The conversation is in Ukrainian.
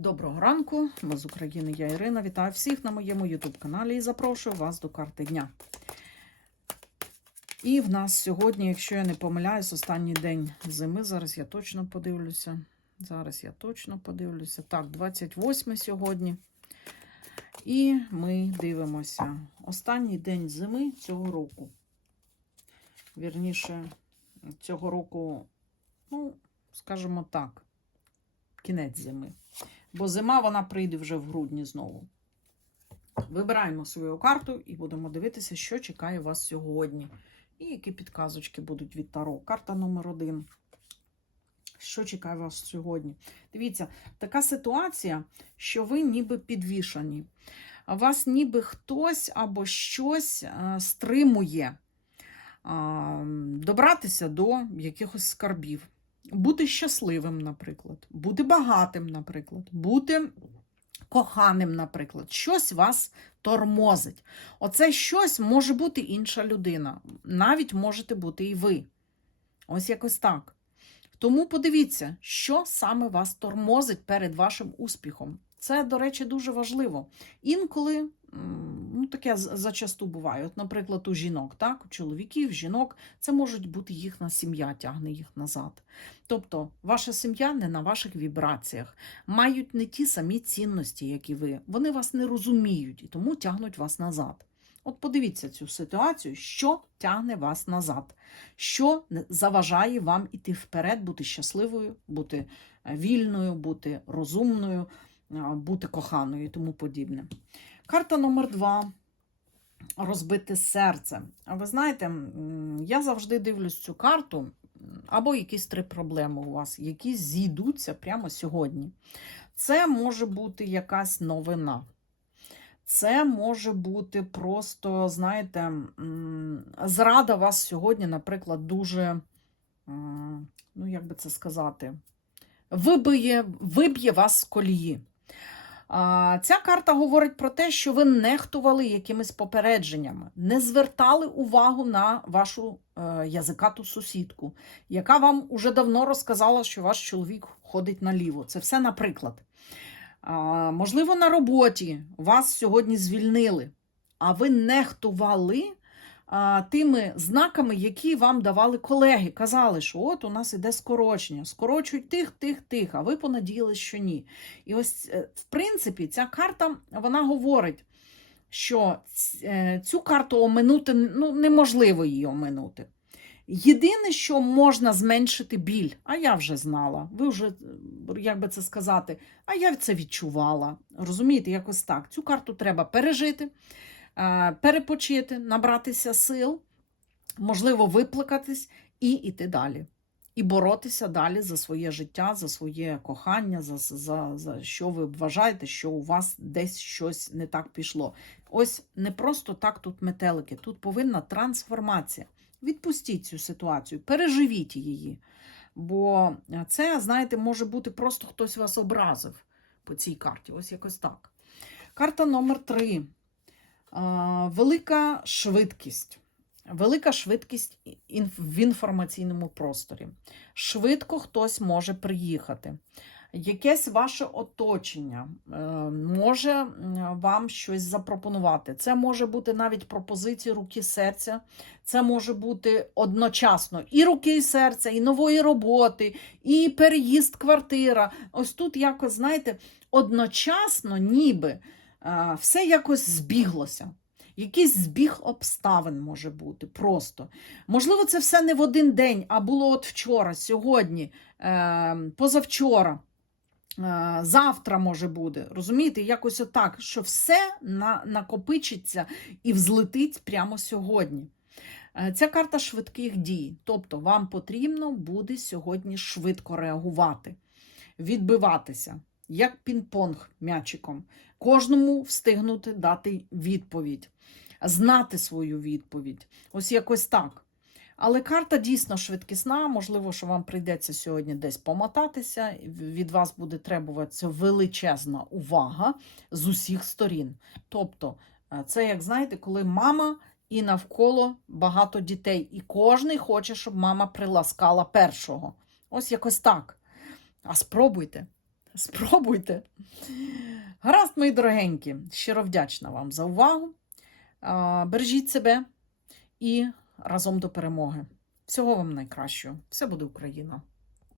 Доброго ранку, ми з України, я Ірина. Вітаю всіх на моєму YouTube каналі і запрошую вас до карти дня. І в нас сьогодні, якщо я не помиляюсь, останній день зими. Зараз я точно подивлюся. Зараз я точно подивлюся. Так, 28 сьогодні. І ми дивимося. Останній день зими цього року. Вірніше, цього року, ну, скажімо так, кінець зими. Бо зима вона прийде вже в грудні знову. Вибираємо свою карту і будемо дивитися, що чекає вас сьогодні. І які підказочки будуть від Таро. Карта номер один. Що чекає вас сьогодні? Дивіться, така ситуація, що ви ніби підвішані. Вас ніби хтось або щось а, стримує добратися до якихось скарбів. Бути щасливим, наприклад, бути багатим, наприклад, бути коханим, наприклад. Щось вас тормозить. Оце щось може бути інша людина. Навіть можете бути і ви. Ось якось так. Тому подивіться, що саме вас тормозить перед вашим успіхом. Це, до речі, дуже важливо. Інколи таке зачасту буває. От, наприклад, у жінок, так, у чоловіків, жінок, це можуть бути їхня сім'я, тягне їх назад. Тобто, ваша сім'я не на ваших вібраціях, мають не ті самі цінності, як і ви. Вони вас не розуміють і тому тягнуть вас назад. От подивіться цю ситуацію, що тягне вас назад, що заважає вам іти вперед, бути щасливою, бути е, вільною, бути розумною, бути коханою і тому подібне. Карта номер два. Розбите серце. А ви знаєте, я завжди дивлюсь цю карту, або якісь три проблеми у вас, які зійдуться прямо сьогодні. Це може бути якась новина. Це може бути просто, знаєте, зрада вас сьогодні, наприклад, дуже, ну як би це сказати, вибиє, виб'є вас з колії. Ця карта говорить про те, що ви нехтували якимись попередженнями, не звертали увагу на вашу е, язикату сусідку, яка вам уже давно розказала, що ваш чоловік ходить наліво. Це все наприклад. Можливо, на роботі вас сьогодні звільнили, а ви нехтували тими знаками, які вам давали колеги. Казали, що от у нас іде скорочення, скорочують тих, тих, тих, а ви понадіялись, що ні. І ось, е, в принципі, ця карта вона говорить, що е, цю карту оминути ну, неможливо її оминути. Єдине, що можна зменшити біль, а я вже знала. Ви вже, е, як би це сказати, а я це відчувала. Розумієте, якось так. Цю карту треба пережити, перепочити, набратися сил, можливо, виплакатись і йти далі. І боротися далі за своє життя, за своє кохання, за, за, за що ви вважаєте, що у вас десь щось не так пішло. Ось не просто так тут метелики, тут повинна трансформація. Відпустіть цю ситуацію, переживіть її. Бо це, знаєте, може бути просто хтось вас образив по цій карті. Ось якось так. Карта номер три. Велика швидкість. Велика швидкість в інформаційному просторі. Швидко хтось може приїхати. Якесь ваше оточення е, може вам щось запропонувати. Це може бути навіть пропозиції руки серця, це може бути одночасно і руки і серця, і нової роботи, і переїзд квартира. Ось тут якось, знаєте, одночасно, ніби все якось збіглося. Якийсь збіг обставин може бути просто. Можливо, це все не в один день, а було от вчора, сьогодні, е, позавчора. Е, Завтра може буде, розумієте, якось отак, що все накопичиться і взлетить прямо сьогодні. Е, Ця карта швидких дій, тобто вам потрібно буде сьогодні швидко реагувати, відбиватися, як пінг-понг м'ячиком, кожному встигнути дати відповідь, знати свою відповідь. Ось якось так. Але карта дійсно швидкісна. Можливо, що вам прийдеться сьогодні десь помотатися. Від вас буде требуватися величезна увага з усіх сторін. Тобто, е, це, як знаєте, коли мама і навколо багато дітей, і кожний хоче, щоб мама приласкала першого. Ось якось так. А спробуйте. Спробуйте. Гаразд, мої дорогенькі, щиро вдячна вам за увагу. Бережіть себе і разом до перемоги. Всього вам найкращого. Все буде Україна!